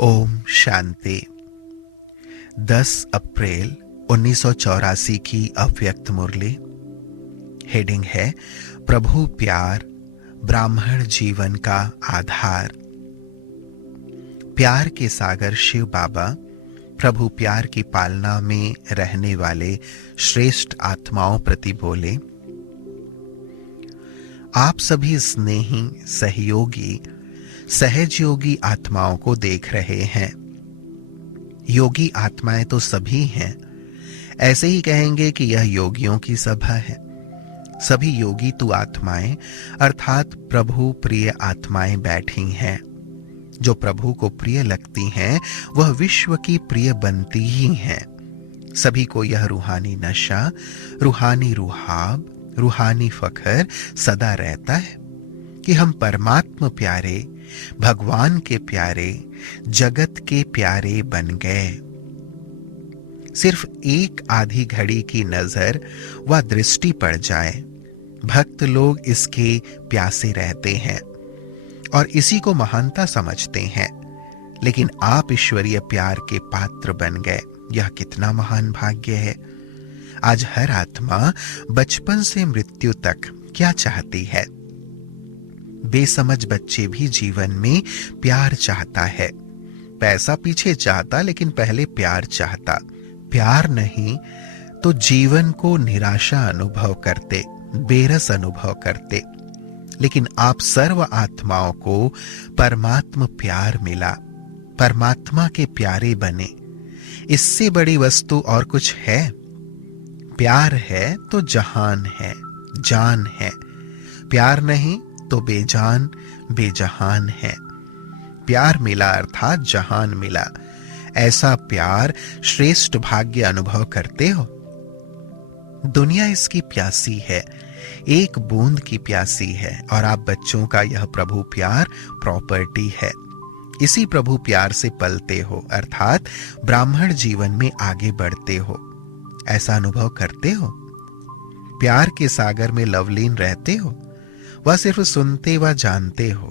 ओम शांति। 10 अप्रैल 1984 की अव्यक्त मुरली। हेडिंग है प्रभु प्यार ब्राह्मण जीवन का आधार। प्यार के सागर शिव बाबा प्रभु प्यार की पालना में रहने वाले श्रेष्ठ आत्माओं प्रति बोले, आप सभी स्नेही, सहयोगी, सहज योगी आत्माओं को देख रहे हैं। योगी आत्माएं तो सभी हैं। ऐसे ही कहेंगे कि यह योगियों की सभा है। सभी योगी तु आत्माएं अर्थात प्रभु प्रिय आत्माएं बैठी हैं। जो प्रभु को प्रिय लगती हैं वह विश्व की प्रिय बनती ही हैं। सभी को यह रूहानी नशा, रूहानी रुहाब, रूहानी फखर सदा रहता है कि हम परमात्मा प्यारे, भगवान के प्यारे, जगत के प्यारे बन गए। सिर्फ एक आधी घड़ी की नजर व दृष्टि पड़ जाए, भक्त लोग इसके प्यासे रहते हैं और इसी को महानता समझते हैं। लेकिन आप ईश्वरीय प्यार के पात्र बन गए, यह कितना महान भाग्य है। आज हर आत्मा बचपन से मृत्यु तक क्या चाहती है? बेसमझ बच्चे भी जीवन में प्यार चाहता है। पैसा पीछे चाहता, लेकिन पहले प्यार चाहता। प्यार नहीं तो जीवन को निराशा अनुभव करते, बेरस अनुभव करते। लेकिन आप सर्व आत्माओं को परमात्मा प्यार मिला, परमात्मा के प्यारे बने। इससे बड़ी वस्तु और कुछ है? प्यार है तो जहान है, जान है। प्यार नहीं तो बेजान, बेजहान है। प्यार मिला अर्थात जहान मिला। ऐसा प्यार श्रेष्ठ भाग्य अनुभव करते हो। दुनिया इसकी प्यासी है, एक बूंद की प्यासी है, और आप बच्चों का यह प्रभु प्यार प्रॉपर्टी है। इसी प्रभु प्यार से पलते हो अर्थात ब्राह्मण जीवन में आगे बढ़ते हो। ऐसा अनुभव करते हो? प्यार के सागर में लवलीन रहते हो वह सिर्फ सुनते व जानते हो,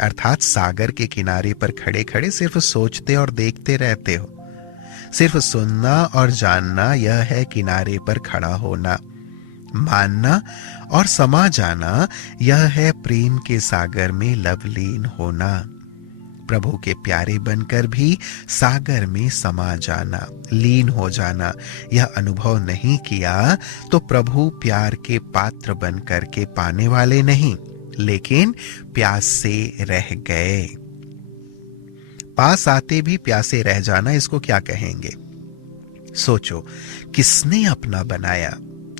अर्थात सागर के किनारे पर खड़े खड़े सिर्फ सोचते और देखते रहते हो। सिर्फ सुनना और जानना यह है किनारे पर खड़ा होना। मानना और समा जाना यह है प्रेम के सागर में लवलीन होना। प्रभु के प्यारे बनकर भी सागर में समा जाना, लीन हो जाना, यह अनुभव नहीं किया तो प्रभु प्यार के पात्र बनकर के पाने वाले नहीं, लेकिन प्यास से रह गए। पास आते भी प्यासे रह जाना, इसको क्या कहेंगे? सोचो, किसने अपना बनाया,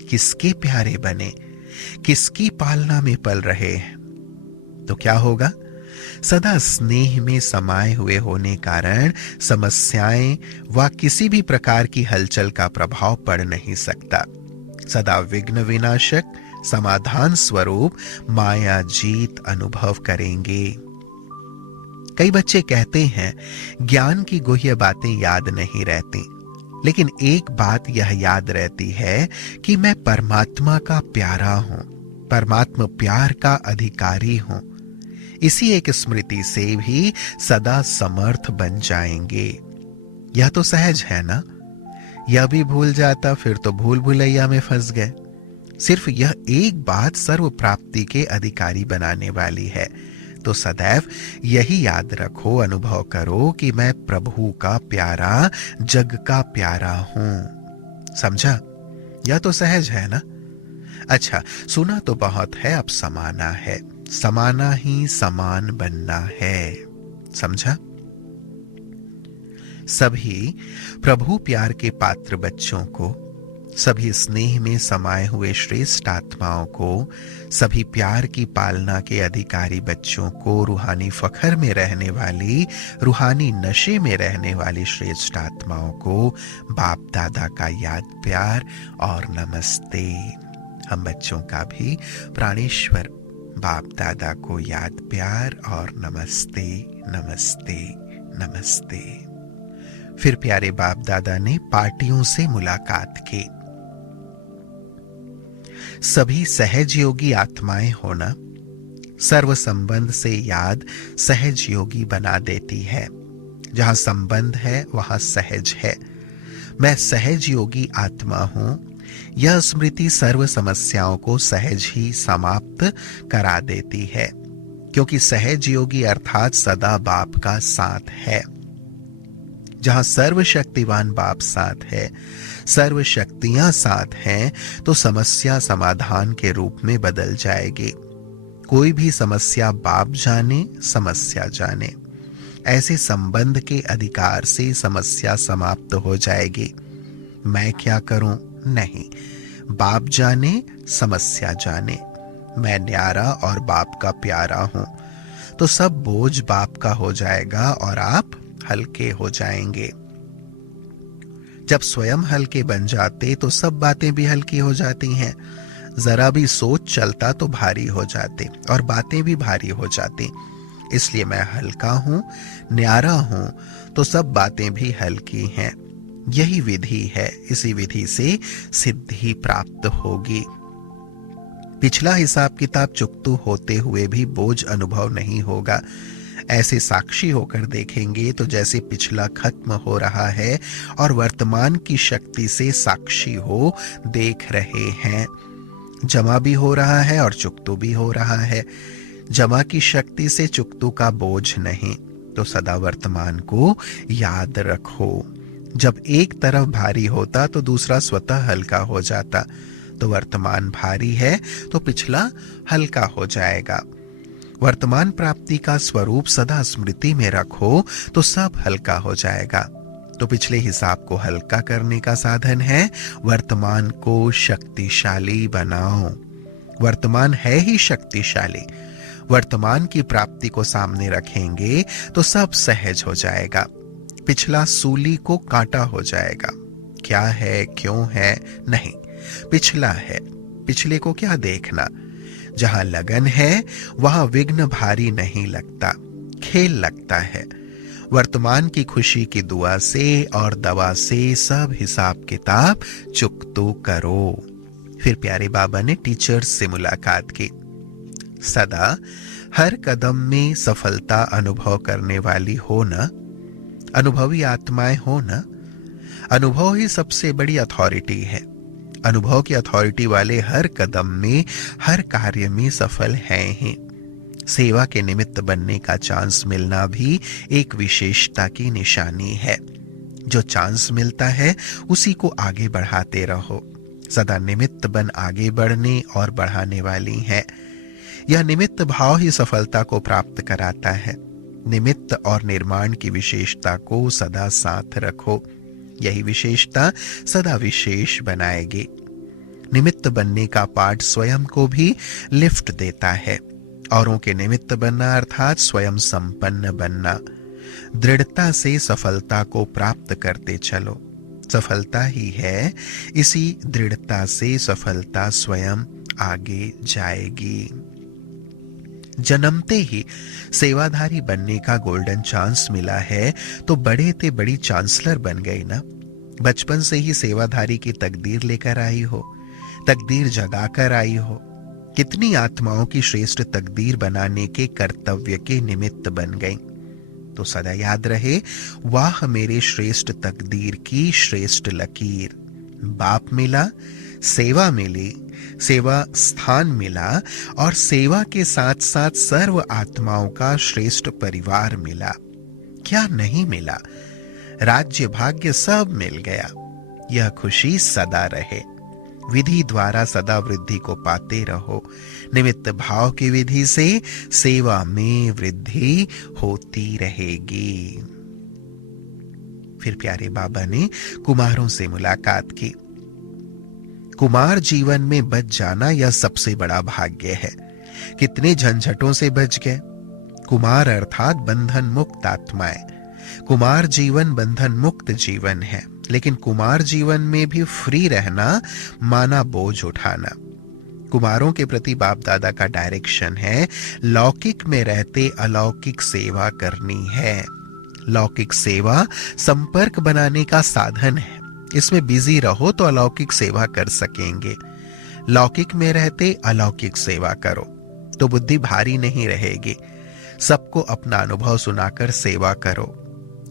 किसके प्यारे बने, किसकी पालना में पल रहे हैं? तो क्या होगा? सदा स्नेह में समाये हुए होने कारण समस्याएं व किसी भी प्रकार की हलचल का प्रभाव पड़ नहीं सकता। सदा विघ्न विनाशक, समाधान स्वरूप माया जीत अनुभव करेंगे। कई बच्चे कहते हैं ज्ञान की गुह्य बातें याद नहीं रहती, लेकिन एक बात यह याद रहती है कि मैं परमात्मा का प्यारा हूं, परमात्मा प्यार का अधिकारी हूं। इसी एक स्मृति से भी सदा समर्थ बन जाएंगे। यह तो सहज है ना? यह भी भूल जाता फिर तो भूल भुलैया में फंस गए। सिर्फ यह एक बात सर्व प्राप्ति के अधिकारी बनाने वाली है। तो सदैव यही याद रखो, अनुभव करो कि मैं प्रभु का प्यारा, जग का प्यारा हूं। समझा? यह तो सहज है ना? अच्छा, सुना तो बहुत है, अब समाना है। समाना ही समान बनना है। समझा? सभी प्रभु प्यार के पात्र बच्चों को, सभी स्नेह में समाये हुए श्रेष्ठ आत्माओं को, सभी प्यार की पालना के अधिकारी बच्चों को, रूहानी फखर में रहने वाली, रूहानी नशे में रहने वाली श्रेष्ठ आत्माओं को बाप दादा का याद प्यार और नमस्ते। हम बच्चों का भी प्राणेश्वर बाप दादा को याद प्यार और नमस्ते, नमस्ते, नमस्ते। फिर प्यारे बाप दादा ने पार्टियों से मुलाकात की। सभी सहज योगी आत्माएं होना सर्व संबंध से याद सहज योगी बना देती है। जहां संबंध है वहां सहज है। मैं सहज योगी आत्मा हूं, यह स्मृति सर्व समस्याओं को सहज ही समाप्त करा देती है, क्योंकि सहज योगी अर्थात सदा बाप का साथ है। जहां सर्वशक्तिवान बाप साथ है, सर्व शक्तियां साथ हैं, तो समस्या समाधान के रूप में बदल जाएगी। कोई भी समस्या बाप जाने, समस्या जाने। ऐसे संबंध के अधिकार से समस्या समाप्त हो जाएगी। मैं क्या करूं? नहीं, बाप जाने, समस्या जाने। मैं न्यारा और बाप का प्यारा हूं, तो सब बोझ बाप का हो जाएगा और आप हल्के हो जाएंगे। जब स्वयं हल्के बन जाते तो सब बातें भी हल्की हो जाती हैं। जरा भी सोच चलता तो भारी हो जाते और बातें भी भारी हो जाती। इसलिए मैं हल्का हूं, न्यारा हूं, तो सब बातें भी हल्की हैं। यही विधि है, इसी विधि से सिद्धि प्राप्त होगी। पिछला हिसाब किताब चुकतू होते हुए भी बोझ अनुभव नहीं होगा। ऐसे साक्षी होकर देखेंगे तो जैसे पिछला खत्म हो रहा है और वर्तमान की शक्ति से साक्षी हो देख रहे हैं। जमा भी हो रहा है और चुकतू भी हो रहा है। जमा की शक्ति से चुकतू का बोझ नहीं, तो सदा वर्तमान को याद रखो। जब एक तरफ भारी होता तो दूसरा स्वतः हल्का हो जाता। तो वर्तमान भारी है तो पिछला हल्का हो जाएगा। वर्तमान प्राप्ति का स्वरूप सदा स्मृति में रखो तो सब हल्का हो जाएगा। तो पिछले हिसाब को हल्का करने का साधन है वर्तमान को शक्तिशाली बनाओ। वर्तमान है ही शक्तिशाली। वर्तमान की प्राप्ति को सामने रखेंगे तो सब सहज हो जाएगा। पिछला सूली को कांटा हो जाएगा। क्या है, क्यों है, नहीं, पिछला है। पिछले को क्या देखना। जहां लगन है वहां विघ्न भारी नहीं लगता, खेल लगता है। वर्तमान की खुशी की दुआ से और दवा से सब हिसाब किताब चुकतू करो। फिर प्यारे बाबा ने टीचर्स से मुलाकात की। सदा हर कदम में सफलता अनुभव करने वाली हो ना, अनुभवी आत्माएं हो ना। अनुभव ही सबसे बड़ी अथॉरिटी है। अनुभव की अथॉरिटी वाले हर कदम में, हर कार्य में सफल हैं ही। सेवा के निमित्त बनने का चांस मिलना भी एक विशेषता की निशानी है। जो चांस मिलता है उसी को आगे बढ़ाते रहो। सदा निमित्त बन आगे बढ़ने और बढ़ाने वाली है। यह निमित्त भाव ही सफलता को प्राप्त कराता है। निमित्त और निर्माण की विशेषता को सदा साथ रखो। यही विशेषता सदा विशेष बनाएगी। निमित्त बनने का पाठ स्वयं को भी लिफ्ट देता है। औरों के निमित्त बनना अर्थात स्वयं संपन्न बनना। दृढ़ता से सफलता को प्राप्त करते चलो। सफलता ही है, इसी दृढ़ता से सफलता स्वयं आगे जाएगी। जन्मते ही सेवाधारी बनने का गोल्डन चांस मिला है तो बड़े ते बड़ी चांसलर बन गई ना। बचपन से ही सेवाधारी की तकदीर लेकर आई हो, तकदीर जगाकर आई हो। कितनी आत्माओं की श्रेष्ठ तकदीर बनाने के कर्तव्य के निमित्त बन गई। तो सदा याद रहे, वाह मेरे श्रेष्ठ तकदीर की श्रेष्ठ लकीर। बाप मिला, सेवा मिली, सेवा स्थान मिला और सेवा के साथ साथ सर्व आत्माओं का श्रेष्ठ परिवार मिला। क्या नहीं मिला। राज्य भाग्य सब मिल गया। यह खुशी सदा रहे। विधि द्वारा सदा वृद्धि को पाते रहो। निमित्त भाव की विधि से सेवा में वृद्धि होती रहेगी। फिर प्यारे बाबा ने कुमारों से मुलाकात की। कुमार जीवन में बच जाना यह सबसे बड़ा भाग्य है। कितने झंझटों से बच गए। कुमार अर्थात बंधन मुक्त आत्माएं। कुमार जीवन बंधन मुक्त जीवन है, लेकिन कुमार जीवन में भी फ्री रहना माना बोझ उठाना। कुमारों के प्रति बाप दादा का डायरेक्शन है, लौकिक में रहते अलौकिक सेवा करनी है। लौकिक सेवा संपर्क बनाने का साधन है। इसमें बिजी रहो तो अलौकिक सेवा कर सकेंगे। लौकिक में रहते अलौकिक सेवा करो तो बुद्धि भारी नहीं रहेगी। सबको अपना अनुभव सुनाकर सेवा करो।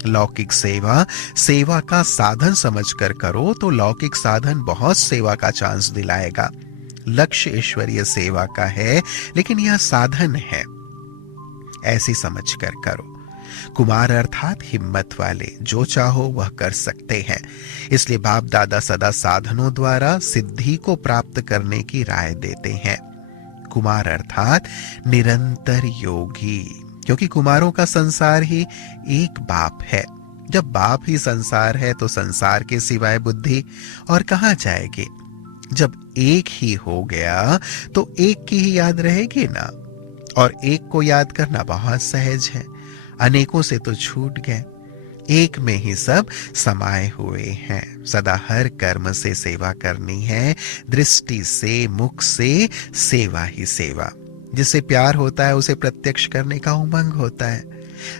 लौकिक सेवा सेवा का साधन समझकर करो तो लौकिक साधन बहुत सेवा का चांस दिलाएगा। लक्ष्य ईश्वरीय सेवा का है, लेकिन यह साधन है, ऐसी समझकर करो। कुमार अर्थात हिम्मत वाले, जो चाहो वह कर सकते हैं। इसलिए बाप दादा सदा साधनों द्वारा सिद्धि को प्राप्त करने की राय देते हैं। कुमार अर्थात निरंतर योगी, क्योंकि कुमारों का संसार ही एक बाप है। जब बाप ही संसार है तो संसार के सिवाय बुद्धि और कहां जाएगी। जब एक ही हो गया तो एक की ही याद रहेगी ना, और एक को याद करना बहुत सहज है। अनेकों से तो छूट गए, एक में ही सब समाये हुए हैं। सदा हर कर्म से सेवा करनी है, दृष्टि से, मुख से, सेवा ही सेवा। जिसे प्यार होता है उसे प्रत्यक्ष करने का उमंग होता है।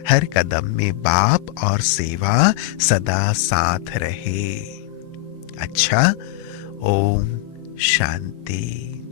हर कदम में बाप और सेवा सदा साथ रहे। अच्छा, ओम शांति।